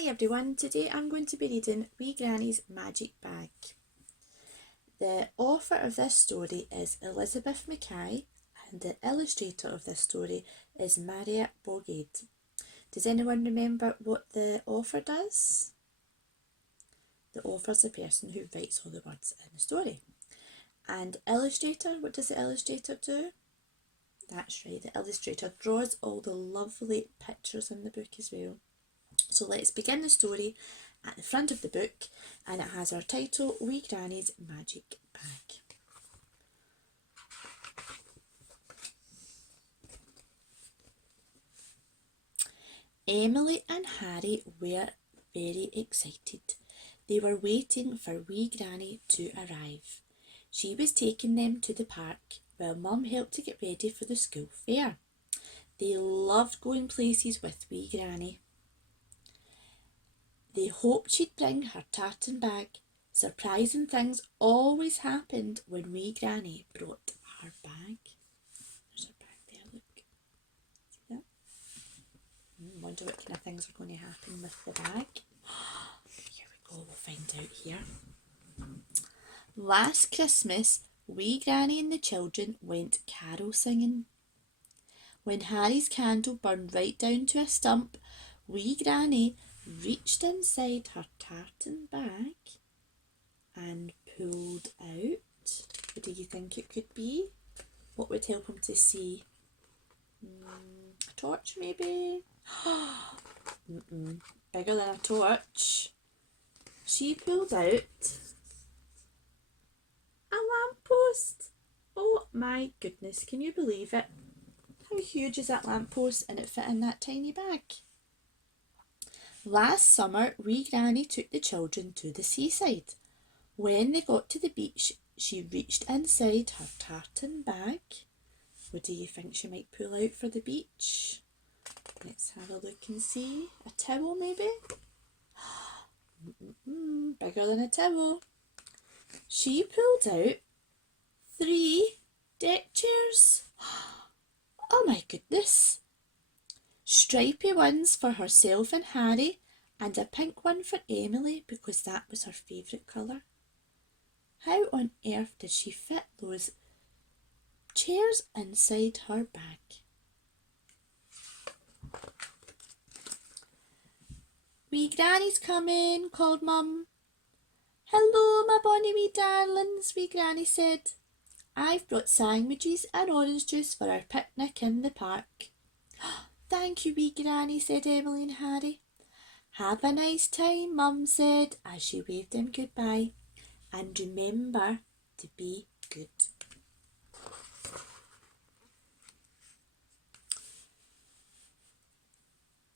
Hi everyone, today I'm going to be reading Wee Granny's Magic Bag. The author of this story is Elizabeth Mackay and the illustrator of this story is Mariette Bourgade. Does anyone remember what the author does? The author is the person who writes all the words in the story. And illustrator, what does the illustrator do? That's right, the illustrator draws all the lovely pictures in the book as well. So let's begin the story at the front of the book, and it has our title, Wee Granny's Magic Bag. Emily and Harry were very excited. They were waiting for Wee Granny to arrive. She was taking them to the park while Mum helped to get ready for the school fair. They loved going places with Wee Granny. They hoped she'd bring her tartan bag. Surprising things always happened when Wee Granny brought her bag. There's her bag there, look. See that? Wonder what kind of things are going to happen with the bag. Here we go, we'll find out here. Last Christmas, Wee Granny and the children went carol singing. When Harry's candle burned right down to a stump, Wee Granny reached inside her tartan bag and pulled out, what do you think it could be? What would help him to see? A torch maybe? Bigger than a torch. She pulled out a lamppost. Oh my goodness, can you believe it? How huge is that lamppost, and it fit in that tiny bag? Last summer, Wee Granny took the children to the seaside. When they got to the beach, she reached inside her tartan bag. What do you think she might pull out for the beach? Let's have a look and see. A towel maybe? Bigger than a towel. She pulled out 3 deck chairs. Oh my goodness. Stripy ones for herself and Harry, and a pink one for Emily because that was her favourite colour. How on earth did she fit those chairs inside her bag? Wee Granny's coming, called Mum. Hello, my bonny wee darlings, Wee Granny said. I've brought sandwiches and orange juice for our picnic in the park. Thank you, Wee Granny, said Emily and Harry. Have a nice time, Mum said as she waved them goodbye. And remember to be good.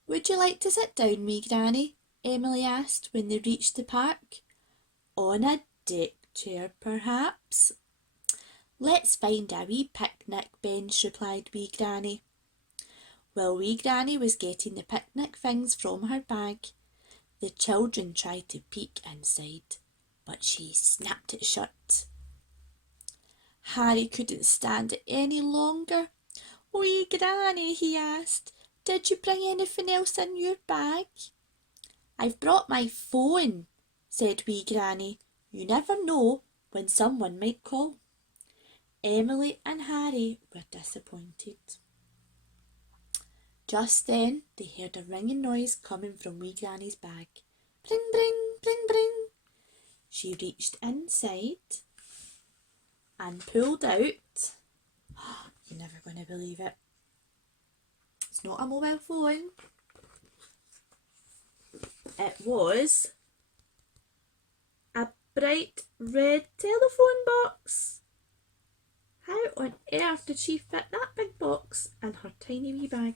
Would you like to sit down, Wee Granny? Emily asked when they reached the park. On a deck chair, perhaps? Let's find a wee picnic bench, replied Wee Granny. While Wee Granny was getting the picnic things from her bag, the children tried to peek inside, but she snapped it shut. Harry couldn't stand it any longer. Wee Granny, he asked, did you bring anything else in your bag? I've brought my phone, said Wee Granny. You never know when someone might call. Emily and Harry were disappointed. Just then they heard a ringing noise coming from Wee Granny's bag. Bring, bring, bring, bring. She reached inside and pulled out, you're never going to believe it, it's not a mobile phone, it was a bright red telephone box. How on earth did she fit that big box in her tiny wee bag?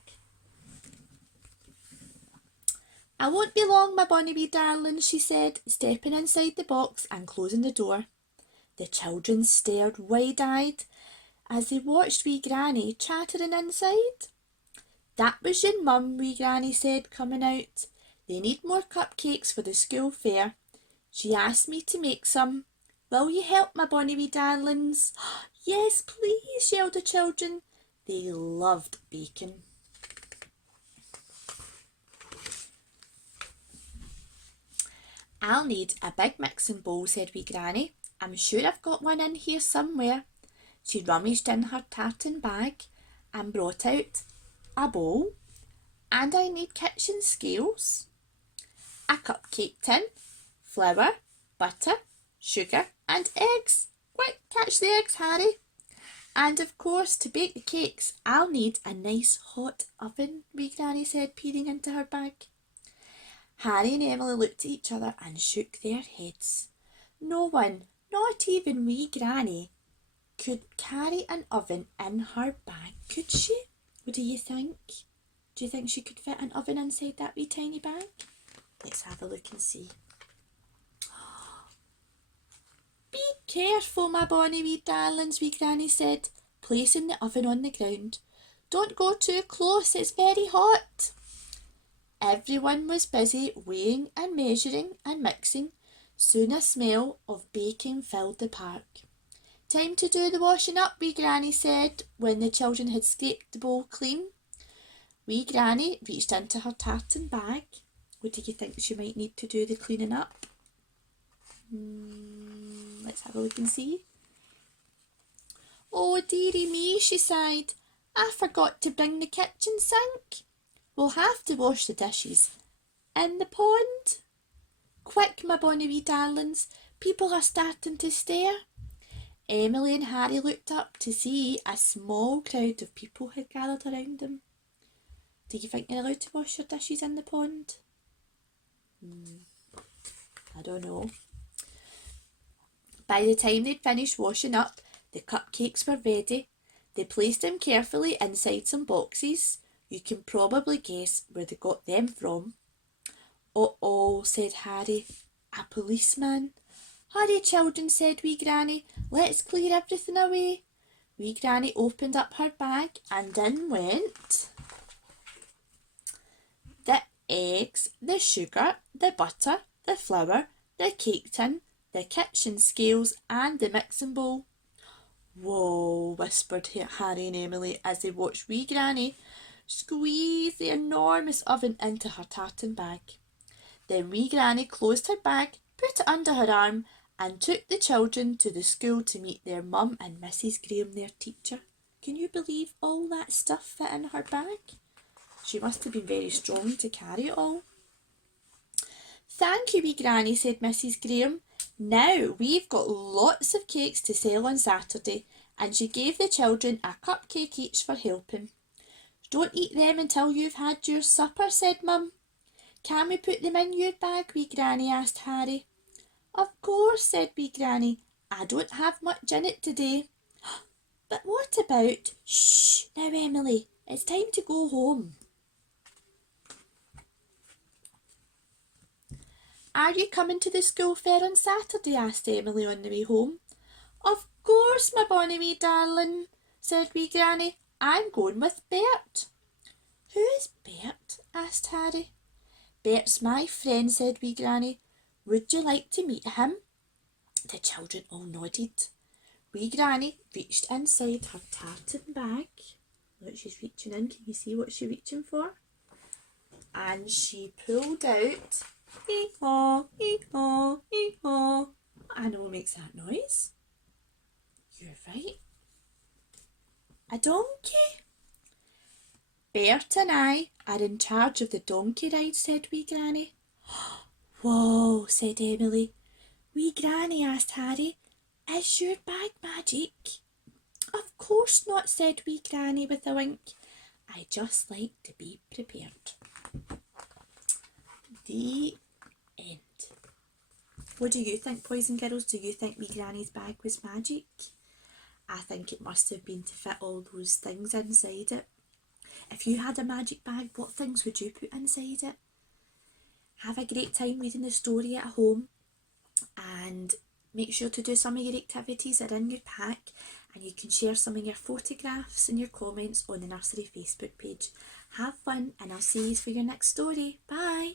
I won't be long, my bonny wee darling, she said, stepping inside the box and closing the door. The children stared wide-eyed as they watched Wee Granny chattering inside. That was your mum, Wee Granny said, coming out. They need more cupcakes for the school fair. She asked me to make some. Will you help, my bonny wee darlings? Yes, please, yelled the children. They loved bacon. I'll need a big mixing bowl, said wee Granny. I'm sure I've got one in here somewhere. She rummaged in her tartan bag and brought out a bowl. And I need kitchen scales, a cupcake tin, flour, butter, sugar and eggs. Quick, catch the eggs, Harry. And of course, to bake the cakes, I'll need a nice hot oven, wee Granny said, peering into her bag. Harry and Emily looked at each other and shook their heads. No one, not even wee Granny, could carry an oven in her bag, could she? What do you think? Do you think she could fit an oven inside that wee tiny bag? Let's have a look and see. Be careful, my bonny wee darlings, wee Granny said, placing the oven on the ground. Don't go too close, it's very hot. Everyone was busy weighing and measuring and mixing. Soon a smell of baking filled the park. Time to do the washing up, wee Granny said, when the children had scraped the bowl clean. Wee Granny reached into her tartan bag. What do you think she might need to do the cleaning up? Let's have a look and see. Oh, dearie me, she sighed. I forgot to bring the kitchen sink. We'll have to wash the dishes in the pond. Quick, my bonny wee darlings, people are starting to stare. Emily and Harry looked up to see a small crowd of people had gathered around them. Do you think you're allowed to wash your dishes in the pond? I don't know. By the time they'd finished washing up, the cupcakes were ready. They placed them carefully inside some boxes. You can probably guess where they got them from. Uh-oh, said Harry. A policeman. Hurry, children, said wee Granny. Let's clear everything away. Wee Granny opened up her bag and in went the eggs, the sugar, the butter, the flour, the cake tin, the kitchen scales and the mixing bowl. Whoa, whispered Harry and Emily as they watched wee Granny squeeze the enormous oven into her tartan bag. Then wee Granny closed her bag, put it under her arm and took the children to the school to meet their mum and Mrs. Graham, their teacher. Can you believe all that stuff fit in her bag? She must have been very strong to carry it all. Thank you, wee Granny, said Mrs. Graham. Now we've got lots of cakes to sell on Saturday, and she gave the children a cupcake each for helping. Don't eat them until you've had your supper, said Mum. Can we put them in your bag, wee Granny, asked Harry. Of course, said wee Granny. I don't have much in it today. But what about... Shh, now Emily, it's time to go home. Are you coming to the school fair on Saturday? Asked Emily on the way home. Of course, my bonny wee darling, said wee Granny. I'm going with Bert. Who is Bert? Asked Harry. Bert's my friend, said wee Granny. Would you like to meet him? The children all nodded. Wee Granny reached inside her tartan bag. Look, she's reaching in. Can you see what she's reaching for? And she pulled out... Hee-haw, hee-haw, hee-haw. What animal makes that noise? You're right. A donkey? Bert and I are in charge of the donkey ride, said wee Granny. Whoa, said Emily. Wee Granny, asked Harry, is your bag magic? Of course not, said wee Granny with a wink. I just like to be prepared. The end. What do you think, boys and girls? Do you think wee Granny's bag was magic? I think it must have been to fit all those things inside it. If you had a magic bag, what things would you put inside it? Have a great time reading the story at home and make sure to do some of your activities that are in your pack, and you can share some of your photographs and your comments on the nursery Facebook page. Have fun, and I'll see you for your next story. Bye!